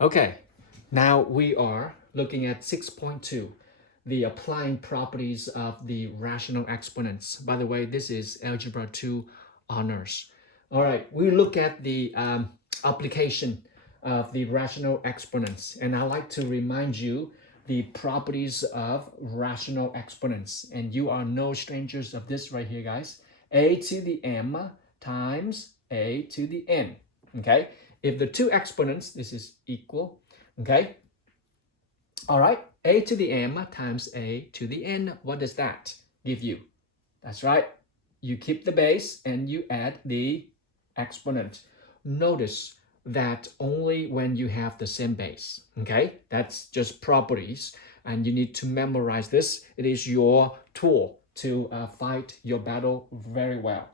Okay, now we are looking at 6.2, the applying properties of the rational exponents. By the way, this is Algebra 2 honors. All right, we look at the application of the rational exponents, and I like to remind you the properties of rational exponents. And you are no strangers of this right here, guys. A to the m times a to the n, okay? If the two exponents, this is equal, okay? All right, a to the m times a to the n, what does that give you? That's right, you keep the base and you add the exponent. Notice that only when you have the same base, okay? That's just properties, and you need to memorize this. It is your tool to fight your battle very well.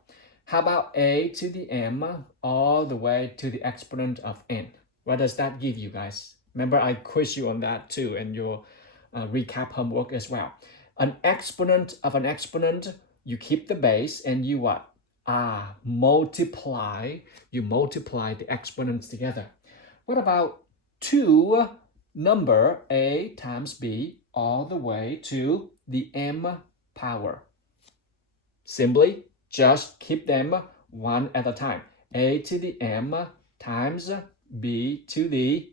How about a to the m all the way to the exponent of n? What does that give you, guys? Remember, I quiz you on that too, and your recap homework as well. An exponent of an exponent, you keep the base and you what? Multiply. You multiply the exponents together. What about 2 number a times b all the way to the m power? Simply just keep them one at a time. A to the m times b to the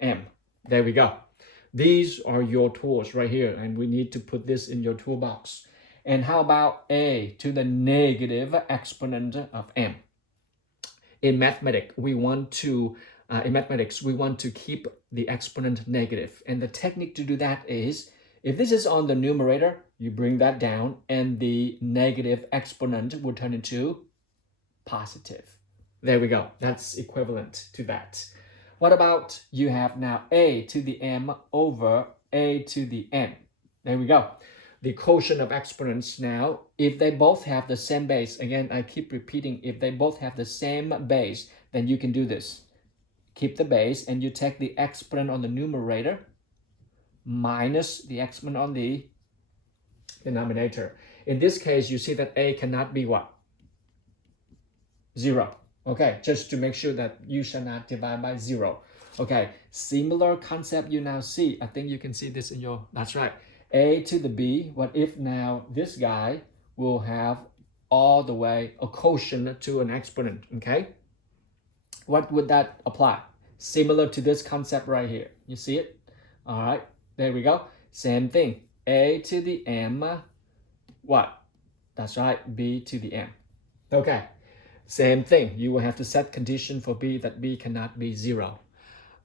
m. There we go. These are your tools right here, and we need to put this in your toolbox. And how about a to the negative exponent of m? In mathematics, we want to keep the exponent negative. And the technique to do that is, if this is on the numerator, you bring that down and the negative exponent will turn into positive. There we go. That's equivalent to that. What about you have now a to the m over a to the n? There we go. The quotient of exponents now, if they both have the same base, again, I keep repeating, if they both have the same base, then you can do this. Keep the base and you take the exponent on the numerator minus the exponent on the denominator. In this case, you see that a cannot be what? 0. Okay, just to make sure that you shall not divide by 0. Okay, similar concept you now see. I think you can see this in your, that's right. A to the b, what if now this guy will have all the way a quotient to an exponent, okay? What would that apply? Similar to this concept right here. You see it? All right, there we go. Same thing. A to the m, what? That's right, b to the m. Okay, same thing. You will have to set condition for b that b cannot be 0.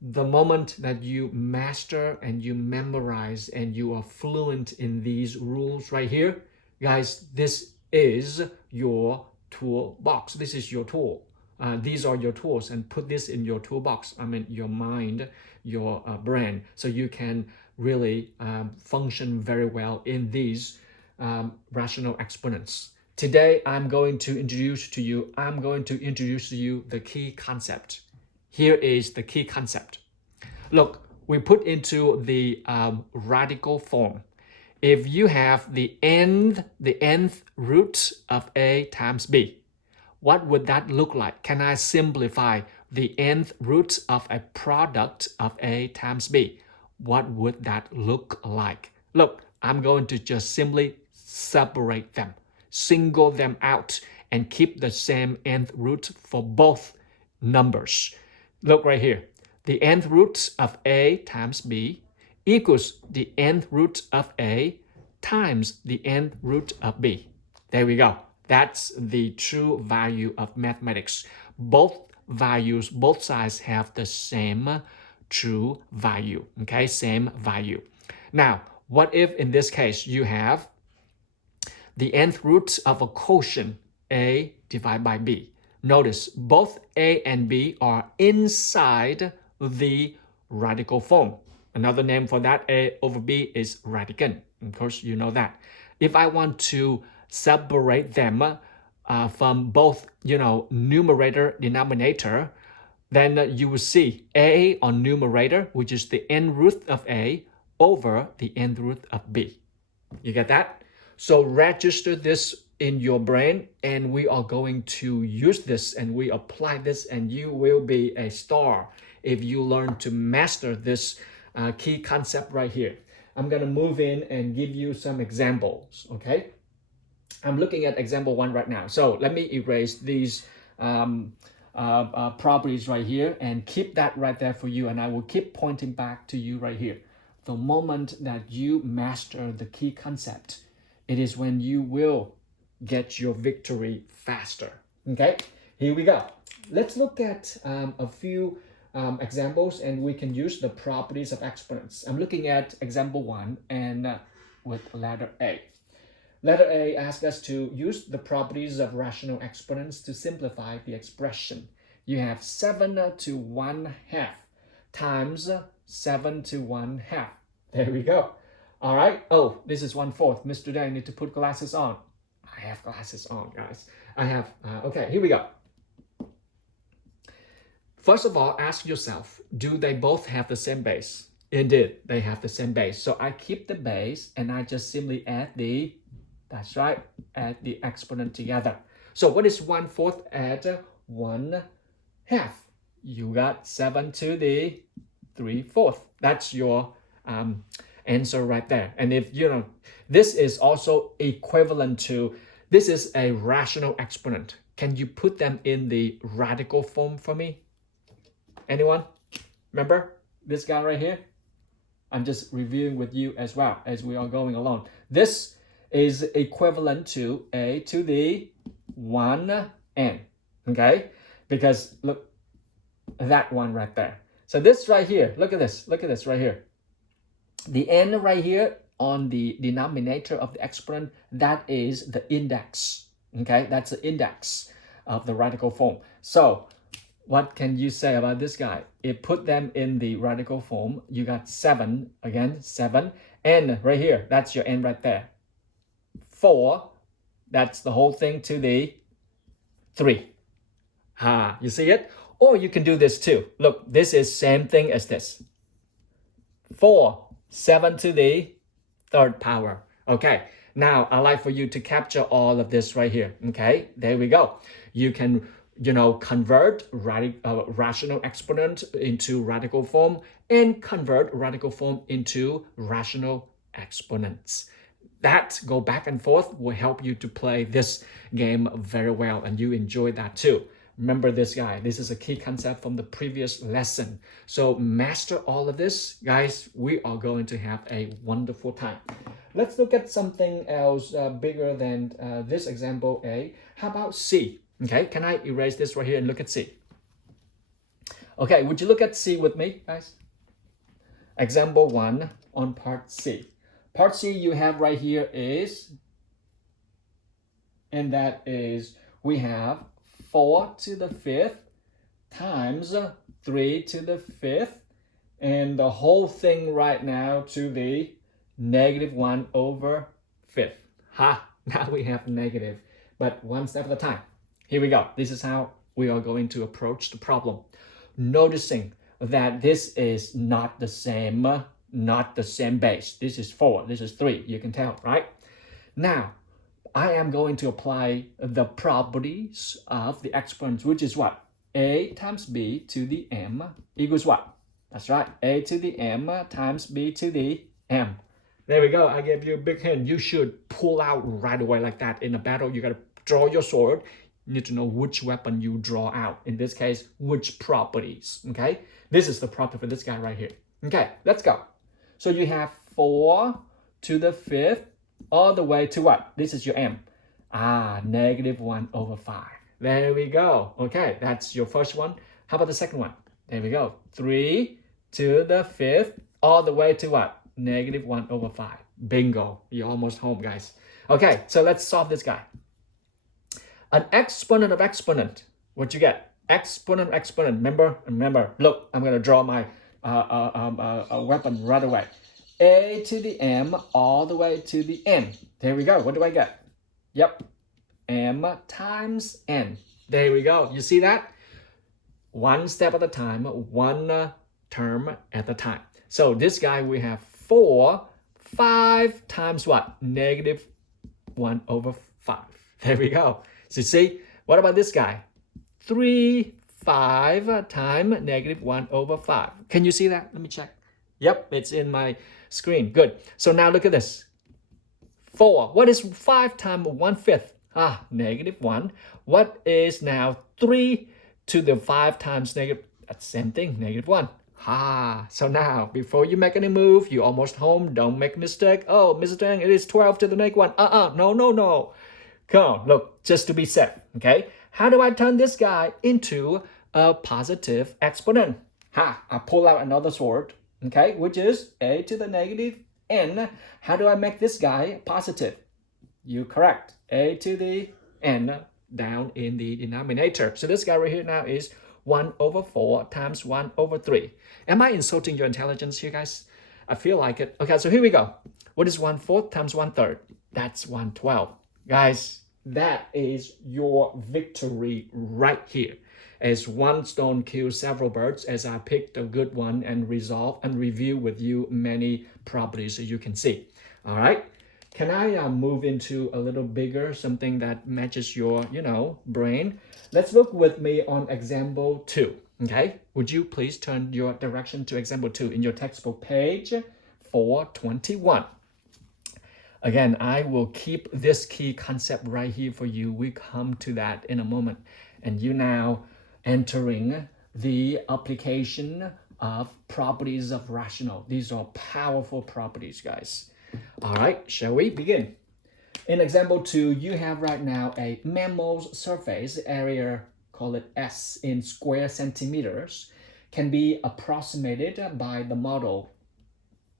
The moment that you master and you memorize and you are fluent in these rules right here, guys, this is your toolbox. This is your tool. These are your tools, and put this in your toolbox. I mean, your mind, your brain, so you can really function very well in these rational exponents. Today, I'm going to introduce to you the key concept. Here is the key concept. Look, we put into the radical form. If you have the nth root of a times b, what would that look like? Can I simplify the nth root of a product of a times b? What would that look like? Look, I'm going to just simply separate them, single them out, and keep the same nth root for both numbers. Look right here. The nth root of a times b equals the nth root of a times the nth root of b. There we go. That's the true value of mathematics. Both values, both sides have the same true value, okay? Same value. Now, what if in this case you have the nth root of a quotient a divided by b? Notice both a and b are inside the radical form. Another name for that, a over b, is radicand. Of course, you know that. If I want to separate them from both, numerator, denominator, then you will see a on numerator, which is the n root of a, over the n root of b. You get that? So register this in your brain, and we are going to use this and we apply this, and you will be a star if you learn to master this key concept right here. I'm going to move in and give you some examples, okay? I'm looking at example 1 right now. So let me erase these properties right here and keep that right there for you, and I will keep pointing back to you right here. The moment that you master the key concept, it is when you will get your victory faster. Okay, here we go. Let's look at a few examples, and we can use the properties of exponents. I'm looking at example 1 and with letter A. Letter A asks us to use the properties of rational exponents to simplify the expression. You have 7 to 1/2 times 7 to 1/2. There we go. All right. Oh, this is 1/4. Mr. Day, I need to put glasses on. I have glasses on, guys. I have, okay, here we go. First of all, ask yourself, do they both have the same base? Indeed, they have the same base. So I keep the base and I just simply add the, that's right, add the exponent together. So what is 1/4 add 1/2? You got 7 to the 3/4. That's your answer right there. And if you know, this is also equivalent to, this is a rational exponent. Can you put them in the radical form for me? Anyone? Remember this guy right here? I'm just reviewing with you as well as we are going along. This is equivalent to a to the 1n, okay? Because look, that one right there. So this right here, look at this right here. The n right here on the denominator of the exponent, that is the index, okay? That's the index of the radical form. So what can you say about this guy? If put them in the radical form, you got 7, again, 7. N right here, that's your n right there. 4, that's the whole thing to the 3. You see it? Or you can do this too. Look, this is same thing as this. 4, 7 to the 3rd power. Okay, now I'd like for you to capture all of this right here. Okay, there we go. You can, you know, convert rational exponent into radical form and convert radical form into rational exponents. That go back and forth will help you to play this game very well, and you enjoy that too. Remember this guy, this is a key concept from the previous lesson. So master all of this, guys, we are going to have a wonderful time. Let's look at something else bigger than this example A. How about C? Okay, can I erase this right here and look at C? Okay, would you look at C with me, guys? Example 1 on part C. Part C you have right here is, and that is, we have 4 to the 5th times 3 to the 5th, and the whole thing right now to the -1/5. Now we have negative, but one step at a time. Here we go. This is how we are going to approach the problem. Noticing that this is not the same base. This is 4, this is 3, you can tell, right? Now, I am going to apply the properties of the exponents, which is what? A times B to the m equals what? That's right, A to the m times B to the m. There we go. I gave you a big hint. You should pull out right away like that. In a battle, you got to draw your sword. You need to know which weapon you draw out. In this case, which properties, okay? This is the property for this guy right here. Okay, let's go. So you have 4 to the 5th all the way to what? This is your m. -1/5. There we go. Okay, that's your first one. How about the second one? There we go. 3 to the 5th all the way to what? -1/5. Bingo. You're almost home, guys. Okay, so let's solve this guy. An exponent of exponent. What you get? Exponent of exponent. Remember. Look, I'm going to draw my weapon right away. A to the m all the way to the n. There we go. What do I get? Yep. M times n. There we go. You see that? One step at a time, one term at a time. So this guy we have 4, 5 times what? -1/5. There we go. So see, what about this guy? 3, 5 times -1/5. Can you see that? Let me check. Yep, it's in my screen. Good. So now look at this. 4. What is 5 times 1/5? -1. What is now 3 to the 5 times negative? That's the same thing, -1. So now, before you make any move, you're almost home. Don't make a mistake. Oh, Mr. Tang, it is 12 to the -1. No. Come on, look, just to be safe, okay? How do I turn this guy into a positive exponent? I pull out another sword, okay, which is a to the -n. How do I make this guy positive? You're correct. A to the n down in the denominator. So this guy right here now is 1/4 times 1/3. Am I insulting your intelligence here, guys? I feel like it. Okay, so here we go. What is 1/4 times 1/3? That's 1/12. Guys, that is your victory right here. As one stone kills several birds, as I picked a good one and resolve and review with you many properties so you can see. All right. Can I move into a little bigger, something that matches your, brain? Let's look with me on example 2, okay? Would you please turn your direction to example 2 in your textbook, page 421. Again, I will keep this key concept right here for you. We come to that in a moment. And you now entering the application of properties of rational. These are powerful properties, guys. All right, shall we begin? In example 2, you have right now a mammal's surface area, call it S in square centimeters, can be approximated by the model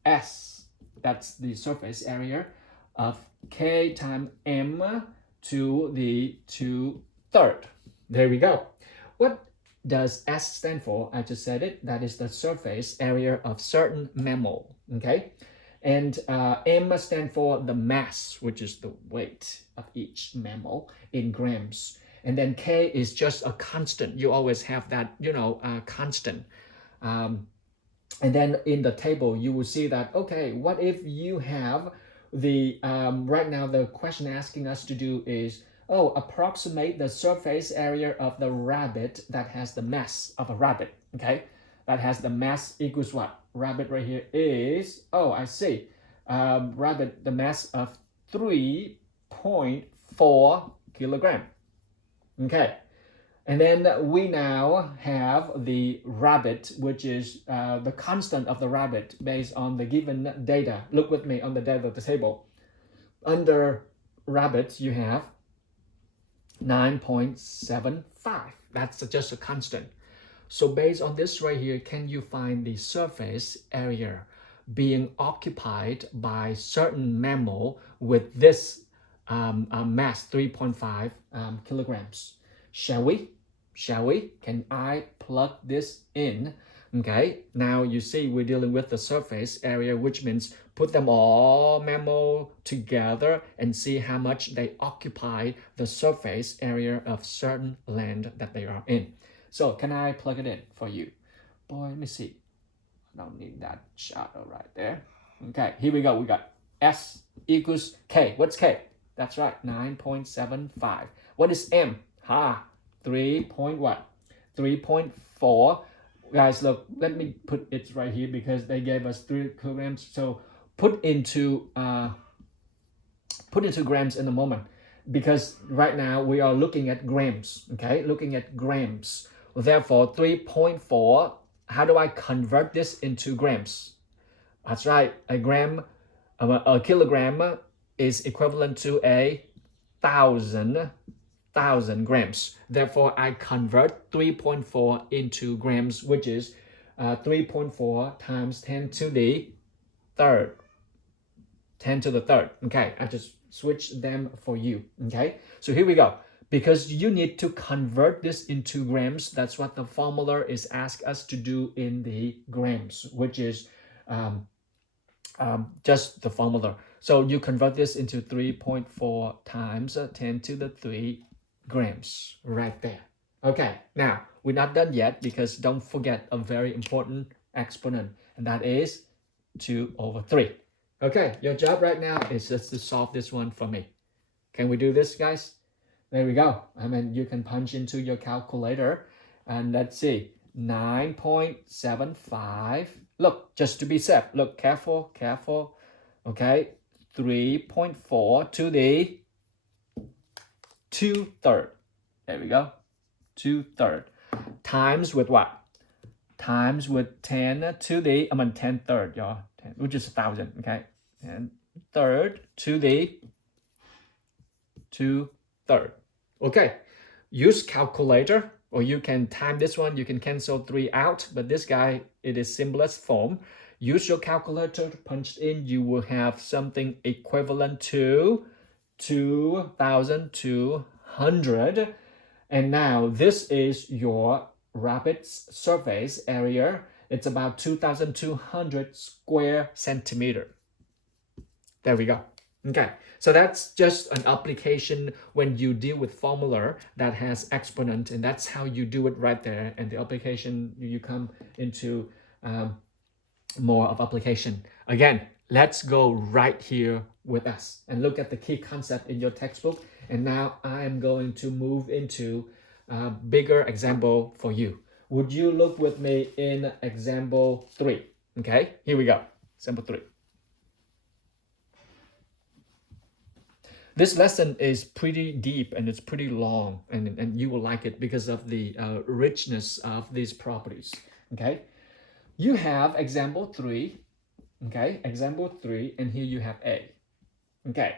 S, that's the surface area, of K times M to the 2/3. There we go. What does S stand for? I just said it. That is the surface area of certain mammal, okay? And M stands for the mass, which is the weight of each mammal in grams. And then K is just a constant. You always have that, constant. And then in the table, you will see that, okay, what if you have the, right now the question asking us to do is, approximate the surface area of the rabbit that has the mass of a rabbit, okay? That has the mass equals what? Rabbit right here is, I see. Rabbit, the mass of 3.4 kilogram. Okay. And then we now have the rabbit, which is the constant of the rabbit based on the given data. Look with me on the data of the table. Under rabbits, you have 9.75. That's just a constant. So based on this right here, can you find the surface area being occupied by certain mammal with this mass, 3.5 kilograms? Shall we? Can I plug this in? Okay, now you see we're dealing with the surface area, which means put them all mammal together and see how much they occupy the surface area of certain land that they are in. So can I plug it in for you? Boy, let me see. I don't need that shadow right there. Okay, here we go. We got S equals K. What's K? That's right, 9.75. What is M? 3.4. Guys, look, let me put it right here because they gave us 3 kilograms. So put into grams in a moment, because right now we are looking at grams, okay? Looking at grams. Therefore, 3.4, how do I convert this into grams? That's right, a kilogram is equivalent to 1,000 grams. Therefore, I convert 3.4 into grams, which is 3.4 times 10 to the third. 10 to the third. Okay, I just switched them for you. Okay, so here we go. Because you need to convert this into grams. That's what the formula is asked us to do in the grams, which is just the formula. So you convert this into 3.4 times 10 to the 3 grams right there. Okay, now we're not done yet, because don't forget a very important exponent, and that is 2/3. Okay, your job right now is just to solve this one for me. Can we do this, guys? There we go. I mean, you can punch into your calculator and let's see, 9.75. Look, just to be safe, look, careful, careful. Okay, 3.4 to the 2/3. There we go, 2/3. Times with what? Times with 10 to the, 10/3, y'all, which is 1,000, okay? 10/3 to the 2/3. Okay, use calculator, or you can time this one, you can cancel 3 out, but this guy, it is simplest form. Use your calculator to punch in, you will have something equivalent to 2,200. And now this is your rapid surface area. It's about 2,200 square centimeter. There we go. Okay, so that's just an application when you deal with formula that has exponent, and that's how you do it right there. And the application, you come into more of application. Again, let's go right here with us and look at the key concept in your textbook. And now I am going to move into a bigger example for you. Would you look with me in example 3? Okay, here we go. Example 3. This lesson is pretty deep and it's pretty long, and you will like it because of the richness of these properties. Okay, you have example 3. Okay, example 3, and here you have A. Okay,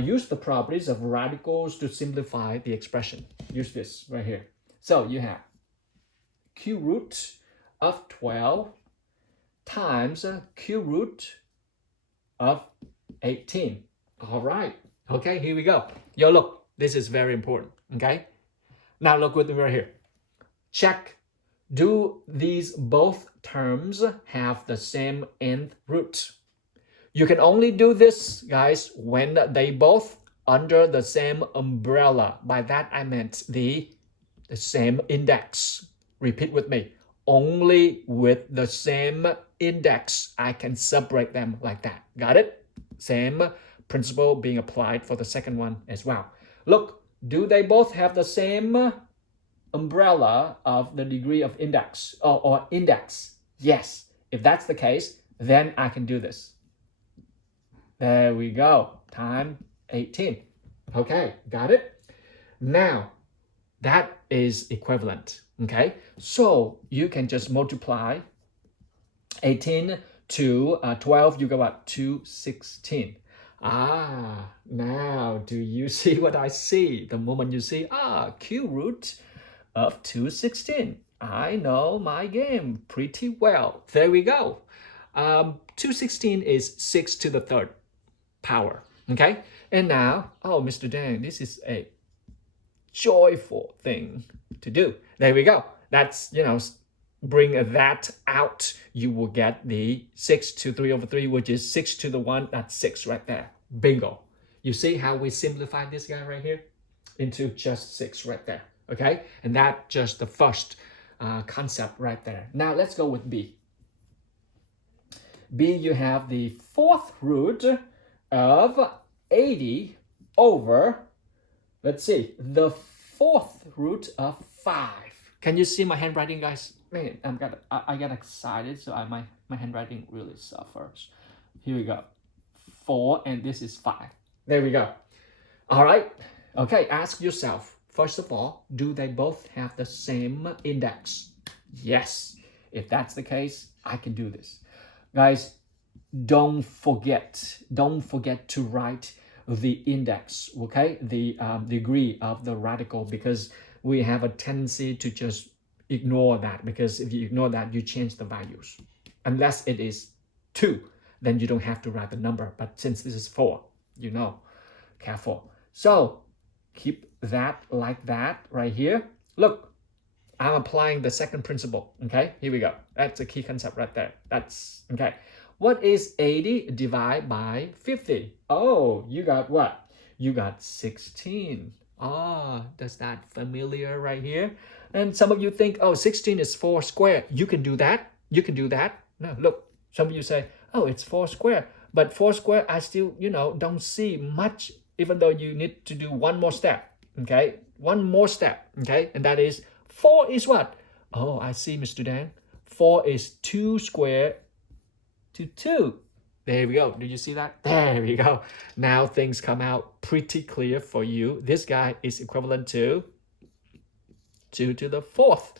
use the properties of radicals to simplify the expression. Use this right here. So you have q root of 12 times q root of 18. All right. Okay, here we go. Yo, look, this is very important. Okay, now look with me right here. Check. Do these both terms have the same nth root? You can only do this, guys, when they both under the same umbrella. By that I meant the same index. Repeat with me. Only with the same index I can separate them like that. Got it? Same principle being applied for the second one as well. Look, do they both have the same umbrella of the degree of index or index? Yes. If that's the case, then I can do this. There we go. Time 18. Okay, got it? Now, that is equivalent. Okay, so you can just multiply 18 to 12, you got what? 216. Now do you see what I see? The moment you see, q root of 216. I know my game pretty well. There we go. 216 is 6 to the 3rd power. Okay, and now, Mr. Dang, this is a joyful thing to do. There we go. That's, bring that out, you will get the 6 to 3 over 3, which is 6 to the 1. That's 6 right there. Bingo. You see how we simplify this guy right here into just 6 right there. Okay, and that's just the first concept right there. Now let's go with B. B, you have the 4th root of 80 over, let's see, the 4th root of 5. Can you see my handwriting, guys? Man, I got excited, so my handwriting really suffers. Here we go. 4, and this is 5. There we go. All right. Okay, ask yourself, first of all, do they both have the same index? Yes. If that's the case, I can do this. Guys, don't forget to write the index, okay? The degree of the radical, because we have a tendency to just ignore that, because if you ignore that, you change the values. Unless it is 2, then you don't have to write the number. But since this is 4, careful. So keep that like that right here. Look, I'm applying the second principle, okay? Here we go. That's a key concept right there. That's, okay. What is 80 divided by 50? Oh, you got what? You got 16. Does that familiar right here? And some of you think, 16 is 4 square. You can do that. You can do that. No, look, some of you say, it's 4 square. But 4 square, I still, don't see much, even though you need to do one more step. okay? One more step, okay? And that is 4 is what? Oh, I see, Mr. Dan. 4 is 2 squared to 2. There we go. Did you see that? There we go. Now things come out pretty clear for you. This guy is equivalent to 2 to the 4th.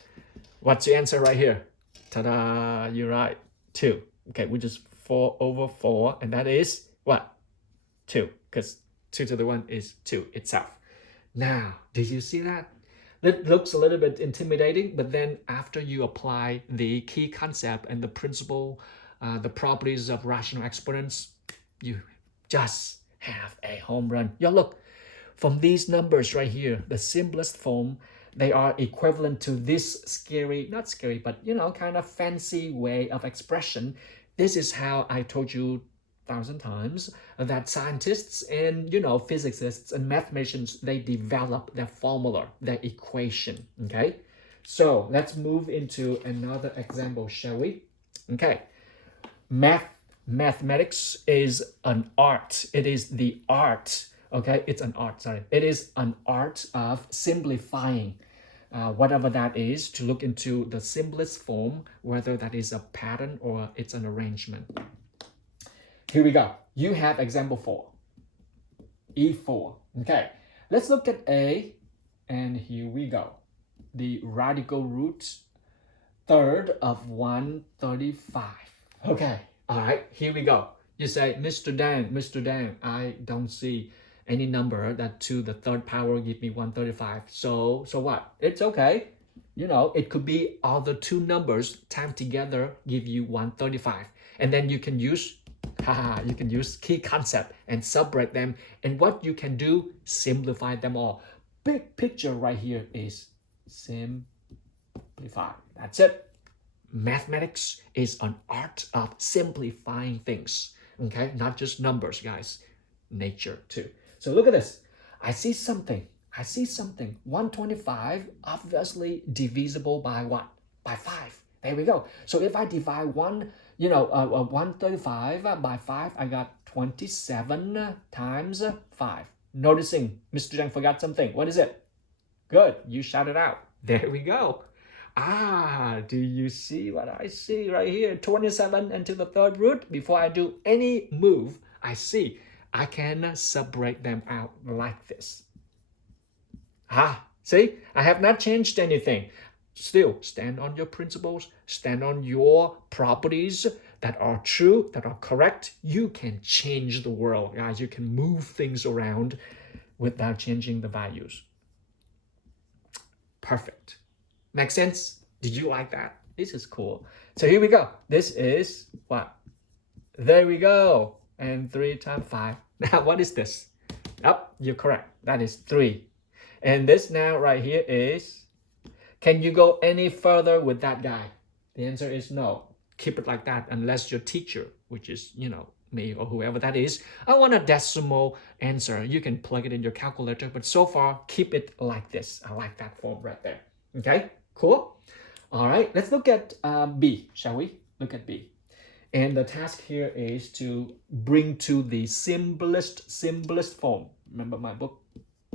What's your answer right here? Ta-da! You're right. 2. Okay, which is 4 over 4. And that is what? 2. Because 2 to the 1 is 2 itself. Now, did you see that? It looks a little bit intimidating, but then after you apply the key concept and the principle, the properties of rational exponents, you just have a home run. Yo, look, from these numbers right here, the simplest form, they are equivalent to this scary, not scary, but kind of fancy way of expression. This is how I told you 1,000 times that scientists and physicists and mathematicians, they develop their formula, their equation. Okay, so let's move into another example, shall we? Okay, mathematics is an art. It is the art. Okay, it's an art. Sorry, it is an art of simplifying. Whatever that is, to look into the simplest form, whether that is a pattern or it's an arrangement. Here we go. You have example 4. E4. Okay. Let's look at A. And here we go. The radical root third of 135. Okay. All right. Here we go. You say, Mr. Dan, I don't see any number that to the third power give me 135. So what? It's okay. It could be all the two numbers timed together give you 135. And then you can use key concept and separate them. And what you can do, simplify them all. Big picture right here is simplify. That's it. Mathematics is an art of simplifying things. Okay, not just numbers, guys. Nature too. So look at this. I see something. 125 obviously divisible by what? By 5. There we go. So if I divide 135 by 5, I got 27 times 5. Noticing, Mr. Zhang forgot something. What is it? Good. You shout it out. There we go. Do you see what I see right here? 27 into the third root. Before I do any move, I see I can separate them out like this. See? I have not changed anything. Still, stand on your principles, stand on your properties that are true, that are correct. You can change the world, guys. You can move things around without changing the values. Perfect. Make sense? Did you like that? This is cool. So here we go. This is what? There we go. And 3 times 5. Now, what is this? You're correct. That is 3. And this now right here is, can you go any further with that guy? The answer is no. Keep it like that unless your teacher, which is, me or whoever that is, I want a decimal answer. You can plug it in your calculator, but so far, keep it like this. I like that form right there. Okay, cool. All right, let's look at B, shall we? Look at B. And the task here is to bring to the simplest form. Remember my book?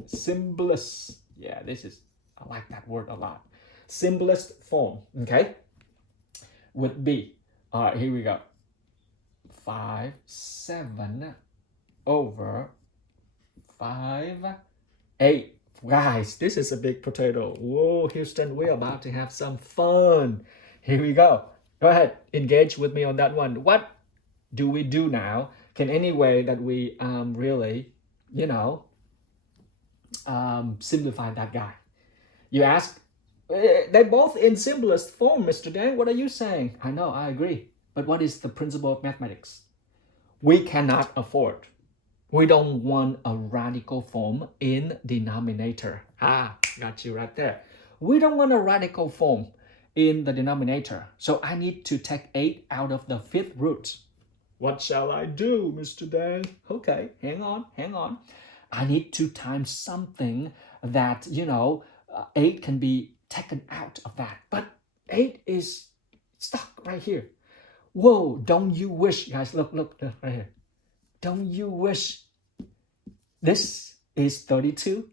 Simplest. Yeah, I like that word a lot. Simplest form, okay? With B. All right, here we go. 5, 7 over 5, 8. Guys, this is a big potato. Whoa, Houston, we're about to have some fun. Here we go. Go ahead, engage with me on that one. What do we do now? Can any way that we really, simplify that guy? You ask, they're both in simplest form, Mr. Dan. What are you saying? I know, I agree. But what is the principle of mathematics? We cannot afford. We don't want a radical form in denominator. Got you right there. We don't want a radical form in the denominator. So I need to take 8 out of the 5th root. What shall I do, Mr. Dan? Okay, hang on. I need to times something that, 8 can be taken out of that. But 8 is stuck right here. Whoa, don't you wish, guys, look right here. Don't you wish this is 32?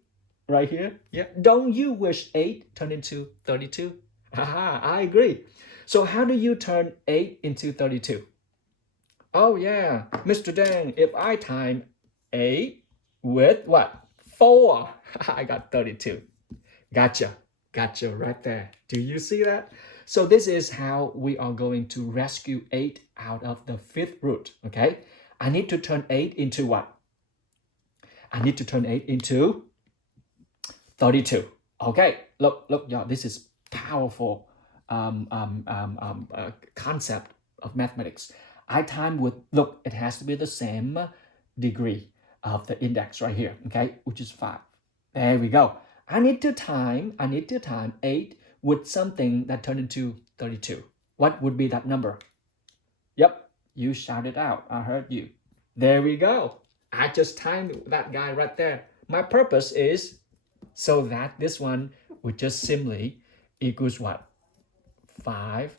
right here? Yeah. Don't you wish 8 turned into 32? Haha, I agree. So how do you turn 8 into 32? Oh yeah, Mr. Dang, if I time 8 with what? 4, I got 32. Gotcha. Gotcha right there. Do you see that? So this is how we are going to rescue 8 out of the fifth root, okay? I need to turn 8 into what? I need to turn 8 into 32. Okay, look, y'all, this is powerful concept of mathematics. I time with, look, it has to be the same degree of the index right here, okay, which is 5. There we go. I need to time 8 with something that turned into 32. What would be that number? Yep, you shouted out. I heard you. There we go. I just timed that guy right there. My purpose is so that this one would just simply equals what? 5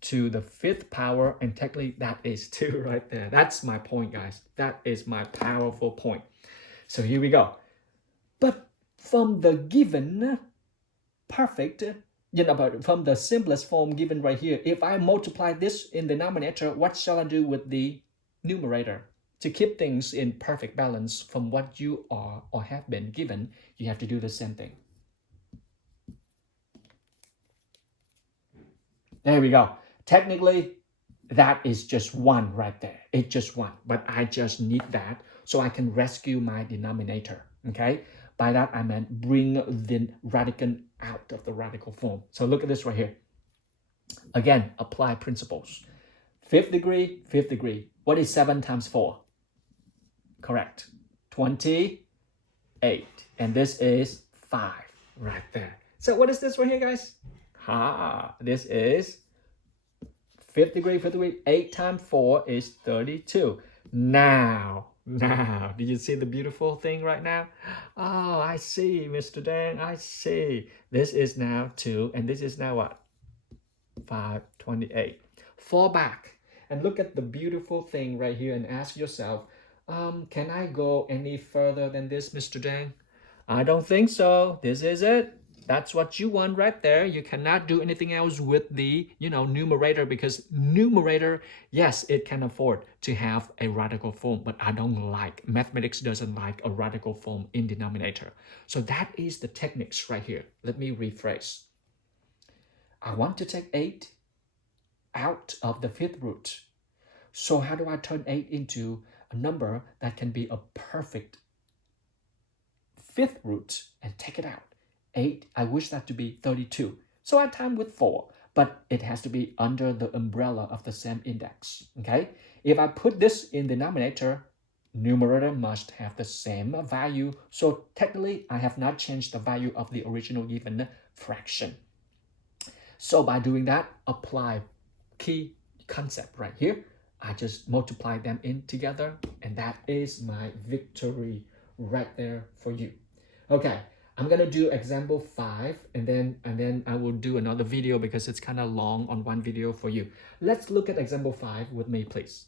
to the 5th power, and technically that is 2 right there. That's my point, guys. That is my powerful point. So here we go. But from the given perfect, but from the simplest form given right here, if I multiply this in the denominator, what shall I do with the numerator? To keep things in perfect balance from what you are or have been given, you have to do the same thing. There we go. Technically, that is just 1 right there. It's just 1, but I just need that so I can rescue my denominator, okay? By that, I meant bring the radicand out of the radical form. So look at this right here. Again, apply principles. 5th degree, 5th degree. What is 7 times 4? Correct. 28. And this is 5 right there. So what is this right here, guys? This is 5th degree, 5th degree. 8 times 4 is 32. Now, did you see the beautiful thing right now? Oh, I see, Mr. Dan, I see. This is now 2, and this is now what? 528. Fall back and look at the beautiful thing right here and ask yourself, can I go any further than this, Mr. Dan? I don't think so. This is it. That's what you want right there. You cannot do anything else with the, numerator, because numerator, yes, it can afford to have a radical form, but I don't like, mathematics doesn't like a radical form in denominator. So that is the techniques right here. Let me rephrase. I want to take 8 out of the 5th root. So how do I turn 8 into a number that can be a perfect 5th root and take it out? 8, I wish that to be 32. So I time with 4, but it has to be under the umbrella of the same index, okay? If I put this in the denominator, numerator must have the same value. So technically, I have not changed the value of the original given fraction. So by doing that, apply key concept right here. I just multiply them in together, and that is my victory right there for you. Okay, I'm gonna do example 5, and then I will do another video because it's kind of long on one video for you. Let's look at example 5 with me, please.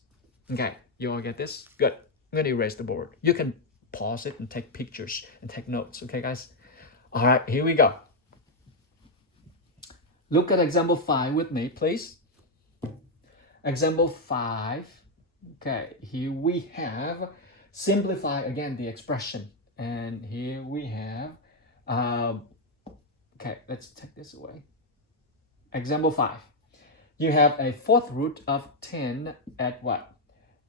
Okay, you all get this? Good. I'm gonna erase the board. You can pause it and take pictures and take notes, okay, guys? All right, here we go. Look at example 5 with me, please. Example 5. Okay, here we have simplify again the expression, and here we have okay, let's take this away. Example 5. You have a 4th root of 10 at what?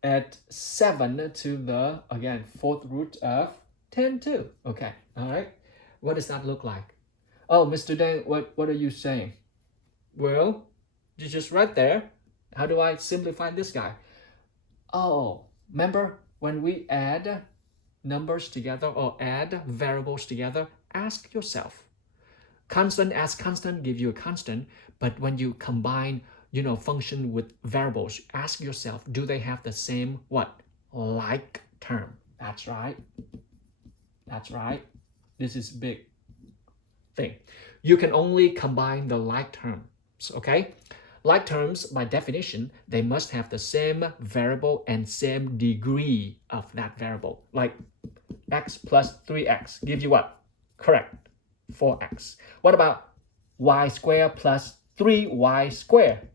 At 7 to the, again, 4th root of 10 too. Okay, all right. What does that look like? Oh, Mr. Dan, what are you saying? Well, you just right there. How do I simplify this guy? Oh, remember when we add numbers together or add variables together, ask yourself. Constant as constant give you a constant, but when you combine, function with variables, ask yourself, do they have the same what? Like term. That's right. That's right. This is big thing. You can only combine the like terms, okay? Like terms, by definition, they must have the same variable and same degree of that variable. Like x plus 3x give you what? Correct. 4x. What about y squared plus 3y squared?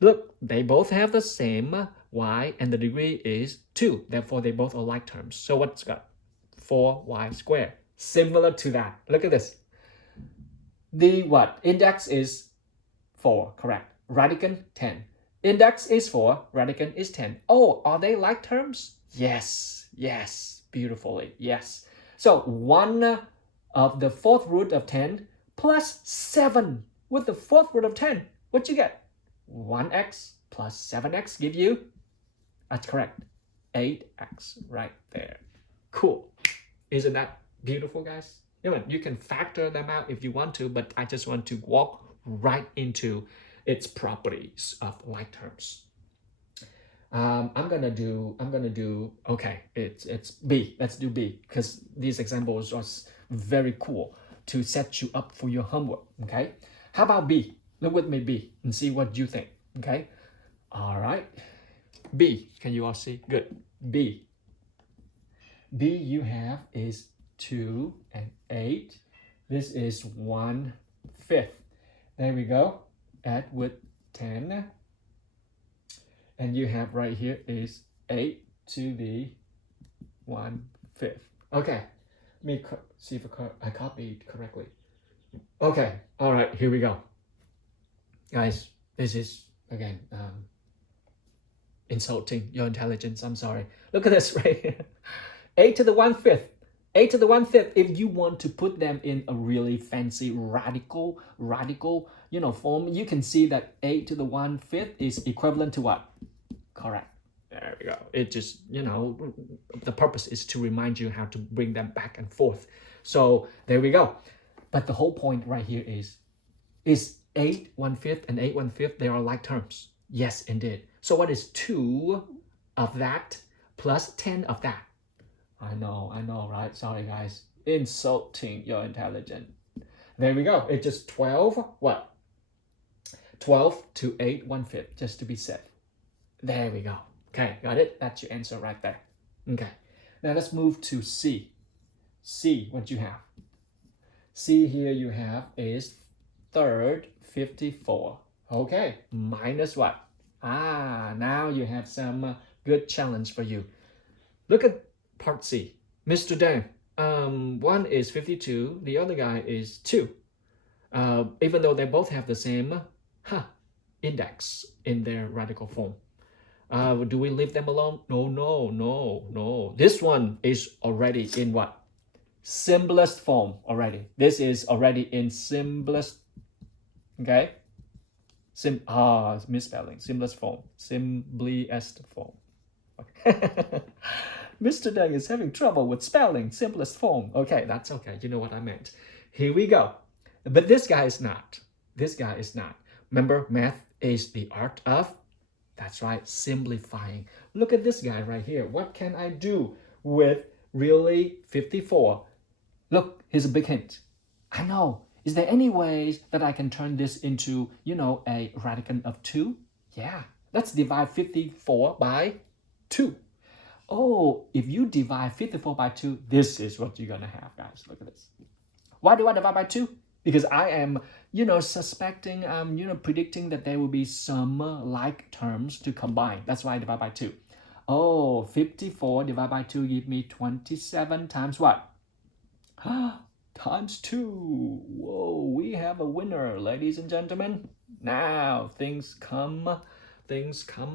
Look, they both have the same y and the degree is 2. Therefore, they both are like terms. So what's got? 4y squared. Similar to that. Look at this. The what? Index is 4, correct. Radicand, 10. Index is 4, radicand is 10. Oh, are they like terms? Yes, yes, beautifully, yes. So 1 of the fourth root of 10 plus 7 with the fourth root of 10. What you get? 1x plus 7x give you, that's correct, 8x right there. Cool. Isn't that beautiful, guys? You can factor them out if you want to, but I just want to walk right into its properties of like terms. I'm gonna do okay, it's B. Let's do B because these examples are very cool to set you up for your homework. Okay, how about B? Look with me B and see what you think. Okay, all right. B, can you all see? Good. B you have is 2 and 8. This is 1/5. There we go. Add with 10. And you have right here is 8 to the 1/5. Okay, let me see if I copied correctly. Okay, all right, here we go. Guys, this is, again, insulting your intelligence. I'm sorry. Look at this right here. 8 to the 1/5. 8 to the 1/5. If you want to put them in a really fancy radical, form, you can see that 8 to the 1/5 is equivalent to what? Correct. There we go. It just, the purpose is to remind you how to bring them back and forth. So there we go. But the whole point right here is 8 1/5 and 8 1/5, they are like terms. Yes, indeed. So what is 2 of that plus 10 of that? I know, right? Sorry, guys. Insulting your intelligence. There we go. It's just 12, what? 12 to 8 1/5, just to be safe. There we go. Okay, got it? That's your answer right there. Okay. Now let's move to C. C, what you have? C here you have is third 54. Okay, minus what? Now you have some good challenge for you. Look at part C. Mr. Dan, one is 52, the other guy is 2. Even though they both have the same index in their radical form. Do we leave them alone? No. This one is already in what? Simplest form already. This is already in simplest, okay? Misspelling. Simplest form. Simplest form. Okay. Mr. Deng is having trouble with spelling simplest form. Okay, that's okay. You know what I meant. Here we go. But this guy is not. This guy is not. Remember, math is the art of, that's right, simplifying. Look at this guy right here. What can I do with really 54? Look, here's a big hint. I know. Is there any ways that I can turn this into, a radicand of 2? Yeah. Let's divide 54 by 2. Oh, if you divide 54 by 2, this is what you're going to have, guys. Look at this. Why do I divide by 2? Because I am, suspecting, predicting that there will be some like terms to combine. That's why I divide by 2. Oh, 54 divided by 2 give me 27 times what? Times 2. Whoa, we have a winner, ladies and gentlemen. Now things come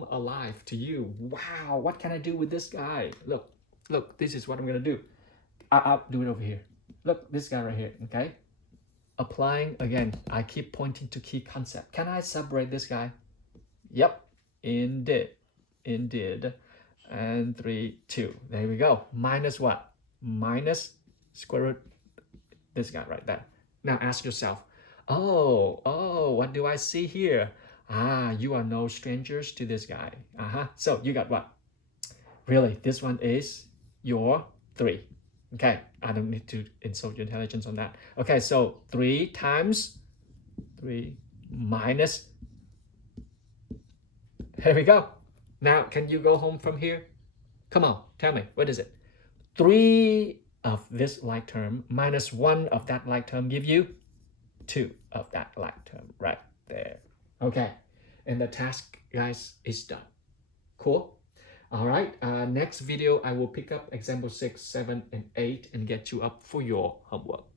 alive to you. Wow, what can I do with this guy? Look, this is what I'm going to do. I'll do it over here. Look, this guy right here, okay? Applying, again, I keep pointing to key concept. Can I separate this guy? Yep, indeed. And 3, 2. There we go. Minus what? Minus square root this guy right there. Now ask yourself, oh, what do I see here? You are no strangers to this guy. So you got what? Really, this one is your 3. Okay, I don't need to insult your intelligence on that. Okay, so 3 times 3 minus. Here we go. Now, can you go home from here? Come on, tell me, what is it? 3 of this like term minus 1 of that like term give you 2 of that like term right there. Okay, and the task, guys, is done. Cool. All right, next video I will pick up example 6, 7, and 8 and get you up for your homework.